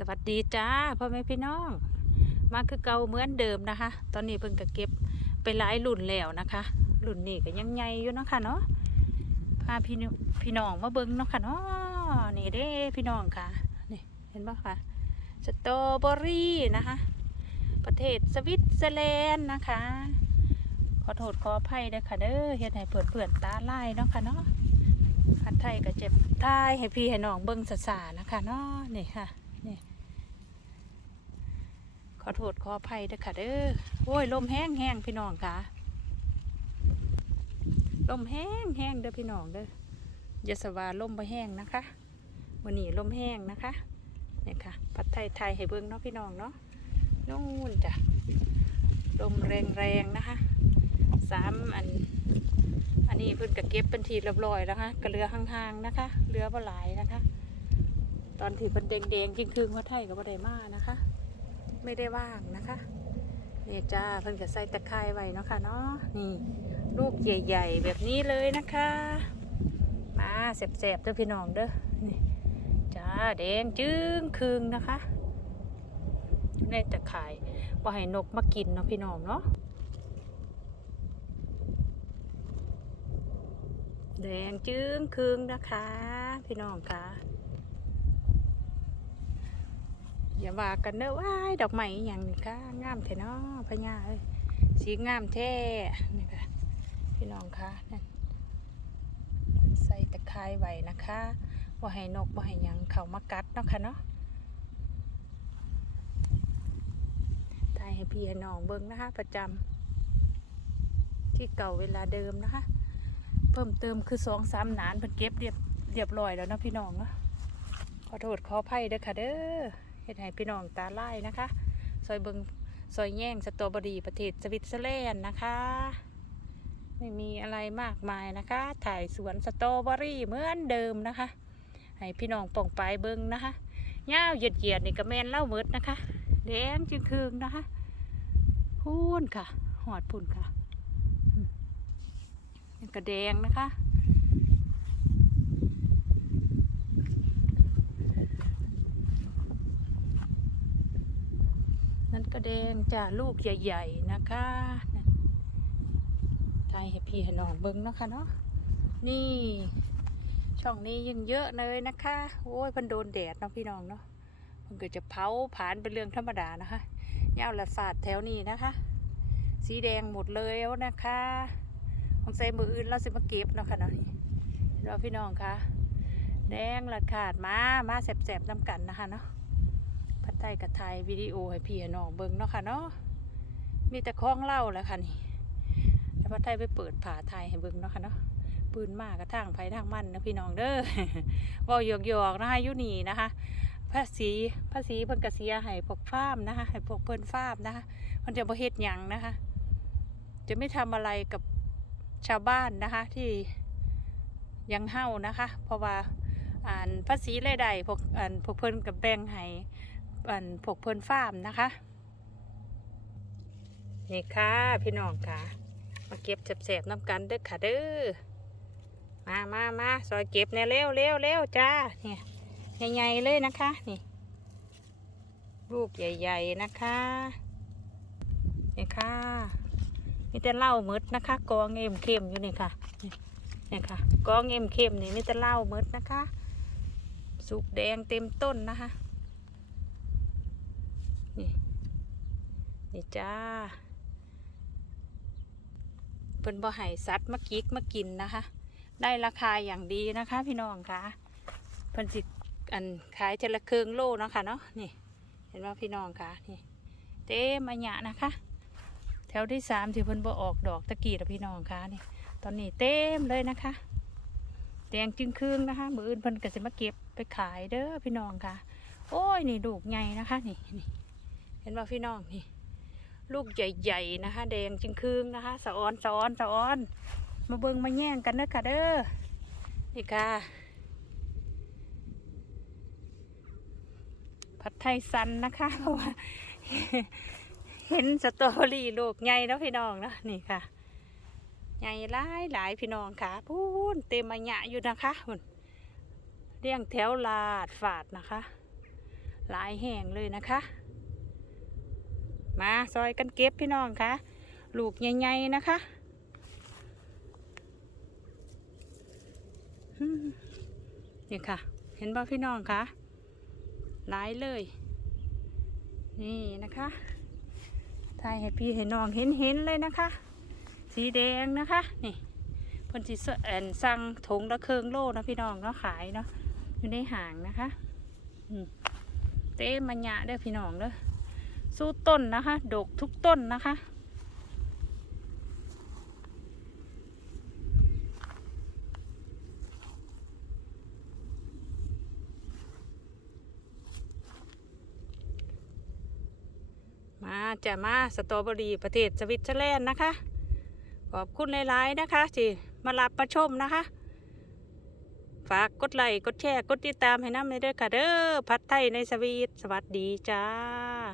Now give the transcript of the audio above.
สวัสดีจ้าพ่อแม่พี่น้องมาคือเก่าเหมือนเดิมนะคะ ตอนนี้เพิ่งก็เก็บไปหลายรุ่นแล้วนะคะรุ่นนี้ก็ยังใหญ่อยู่นะคะเนาะพาพี่น้องพี่น้องมาเบิ้งเนาะค่ะเนาะนี่เด้พี่น้องค่ะนี่เห็นปะคะสตรอเบอรี่นะคะ ประเทศสวิตเซอร์แลนด์นะคะ ขอโทษขออภัยด้อค่ะเด้อเฮ็ดให้เพื่อนเพื่อนๆตาไลายเนาะค่ะเนาะผัดไทยก็เจ็บทายให้พี่ให้น้องเบิ้งสาๆนะคะเนาะนี่ค่ะ นี่ขอโทษขออภัยเด้อค่ะเด้อโอ้ยลมแห้งแห้งพี่น้องค่ะลมแห้งแห้งเด้อพี่น้องเด้อยาสวาลมบ่แห้งนะคะวันนี้ลมแห้งนะคะเนี่ยค่ะผัดไทยไทยให้เบิ่งเนาะพี่น้องเนาะนู่นจ้ะลมแรงแรงนะคะสามอัน อันนี้เพิ่นก็เก็บเป็นทีเรียบร้อยแล้วค่ะก็เหลือห่างๆนะคะเหลือบ่หลายนะคะ ตอนที่เป็นแดงๆจริงคือว่าไทยกับว่าไดมานะคะ ไม่ได้ว่างนะคะเนี่ยจ้าเพิ่นก็ใส่ตะไคร้ไว้เนาะค่ะเนาะนี่ ลูกใหญ่ ๆ แบบนี้เลยนะคะ มาแสบๆเด้อพี่น้องเด้อนี่จ้าแดงจึ้งคืงนะคะในตะไคร้ว่าให้นกมากินเนาะพี่น้องเนาะแดงจึ้งคืงนะคะ พี่น้องค่ะ อย่าว่ากันเด้อว้ายดอกไม้อย่างนี้ค่ะงามแท้เนาะพญาเอ้ยสีงามแท้นี่ค่ะพี่น้องคะนั่นใส่ตะไคร้ไว้นะคะว่าให้นกว่าให้ยังเขามากัดเนาะค่ะเนาะถ่ายให้พี่ให้น้องเบิ้งนะคะ ประจำที่เก่าเวลาเดิมนะคะ เพิ่มเติมคือสองสามหนานเพิ่นเก็บเรียบเรียบร้อยแล้วเนาะพี่น้องเนาะขอโทษขออภัยเด้อค่ะเด้อ เฮ็ดให้พี่น้องตาไล่นะคะซอยเบิงซอยแย่งสตรอเบอรี่ประเทศสวิตเซอร์แลนด์นะคะ ไม่มีอะไรมากมายนะคะ ถ่ายสวนสตรอเบอรี่เหมือนเดิมนะคะ ให้พี่น้องป่องไปเบิงนะคะเง่าวเหยียดเหยียดนี่ก็แมนเล่าเมิดนะคะแดงจึงคืงนะคะพูนค่ะหอดพุ่นค่ะอืมนี่ก็แดงนะคะ ก็แดงจ้าลูกใหญ่ ๆ นะคะทายให้พี่ให้น้องเบิ้งเนาะค่ะเนาะนี่ ช่องนี้ยังเยอะเลยนะคะ โอ้ยมันโดนแดดเนาะพี่น้องเนาะมันก็จะเผาผ่านเป็นเรื่องธรรมดานะคะยาวละฝาดแถวนี้นะคะ สีแดงหมดเลยแล้วนะคะของใส่มืออื่นเราสิมาเก็บเนาะค่ะเนาะเห็นว่าพี่น้องคะแดงละขาดมา มาแสบๆน้ำกันนะคะเนาะ พัดไทยกับไทยวิดีโอให้พี่น้องเบิ่งเนาะค่ะเนาะมีแต่คล้องเล่าแหล้วค่ะนี่แล้วพัดไทยไปเปิดผาไทยให้เบิ่งเนาะค่ะเนาะปืนมากกระทางไผทางมันนะพี่น้องเด้อว่าหยอกหยอกนะคะยุนี่นะคะภาษีภาษีเพิ่นกเสียให้พวกฟาร์มนะคะให้พวกเพิ่นฟาร์มนะคะมันจะบ่เฮ็ดหยังนะคะ จะไม่ทำอะไรกับชาวบ้านนะคะที่ยังเฮานะคะ เพราะว่าอ่านภาษีรายได้พวกอ่านพวกเพิ่นกับแบ่งให้ อันพวกเพิ่นฟาร์มนะคะ นี่ค่ะพี่น้องค่ะ มาเก็บแสบๆน้ำกันเด้อค่ะเด้อมามามาซอยเก็บเนี่ยเร็วเร็วเร็วจ้าเนี่ยใหญ่ๆเลยนะคะนี่ลูกใหญ่ๆนะคะนี่ค่ะมีแต่เล้ามืดนะคะ กองเอ็มเข้มอยู่นี่ค่ะนี่ค่ะ กองเอ็มเข้มนี่มีแต่เล้ามืดนะคะ สุกแดงเต็มต้นนะคะ นี่ นี่จ้าเป็นบ่ไห่สัตว์มากิกมากินนะคะ ได้ราคาอย่างดีนะคะ พี่น้องคะเพิ่นสิอันขายจะละเครื่องโลนะคะเนาะนี่ เห็นว่าพี่น้องคะนี่เต็มอัญญะนะคะ แถวที่สามที่เพิ่นบ่ออกดอกตะกี้ล้วพี่น้องคะนี่ ตอนนี้เต็มเลยนะคะแดงจึงครึ่งนะคะ มืออื่นเพิ่นก็สิมาเก็บไปขายเด้อพี่น้องค่ะ โอ้ยนี่ลูกใหญ่นะคะ นี่นี่เห็นว่าพี่น้องนี่ ลูกใหญ่ๆนะคะ แดงจึงครึ่งนะคะสะออนสะออนสะออน มาเบิงมาแย่งกันเด้อค่ะเด้อนี่ค่ะผัดไทยสันนะคะเพราะว่าเห็นสตรอเบอรี่ลูกใหญ่แล้วพี่น้องนะนี่ค่ะใหญ่หลายหลายพี่น้องค่ะพูนเต็มมาหยะอยู่นะคะหุ่นเรียงแถวลาดฝาดนะคะ หลายแห่งเลยนะคะ มาซอยกันเก็บพี่น้องคะลูกใหญ่ๆนะคะนี่ค่ะ เห็นป่ะพี่น้องคะหลายเลย นี่นะคะถ่ายให้พี่ให้น้องเห็นเห็นเลยนะคะ สีแดงนะคะนี่พนสิเสแอนสั่งถงละเคืองโลนะพี่น้องเนาะขายเนาะอยู่ในห่างนะคะเต้มันยะเด้อพี่น้องเด้อ สู้ต้นนะคะ ดกทุกต้นนะคะ มาจะมาสตรอเบอรี่ประเทศสวิตเซอร์แลนด์นะคะ ขอบคุณหลายๆนะคะที่มารับมาชมนะคะฝากกดไลค์กดแชร์ กดติดตามให้น้ำในเด้อค่ะเด้อพัดไทยในสวีทสวัสดีจ้า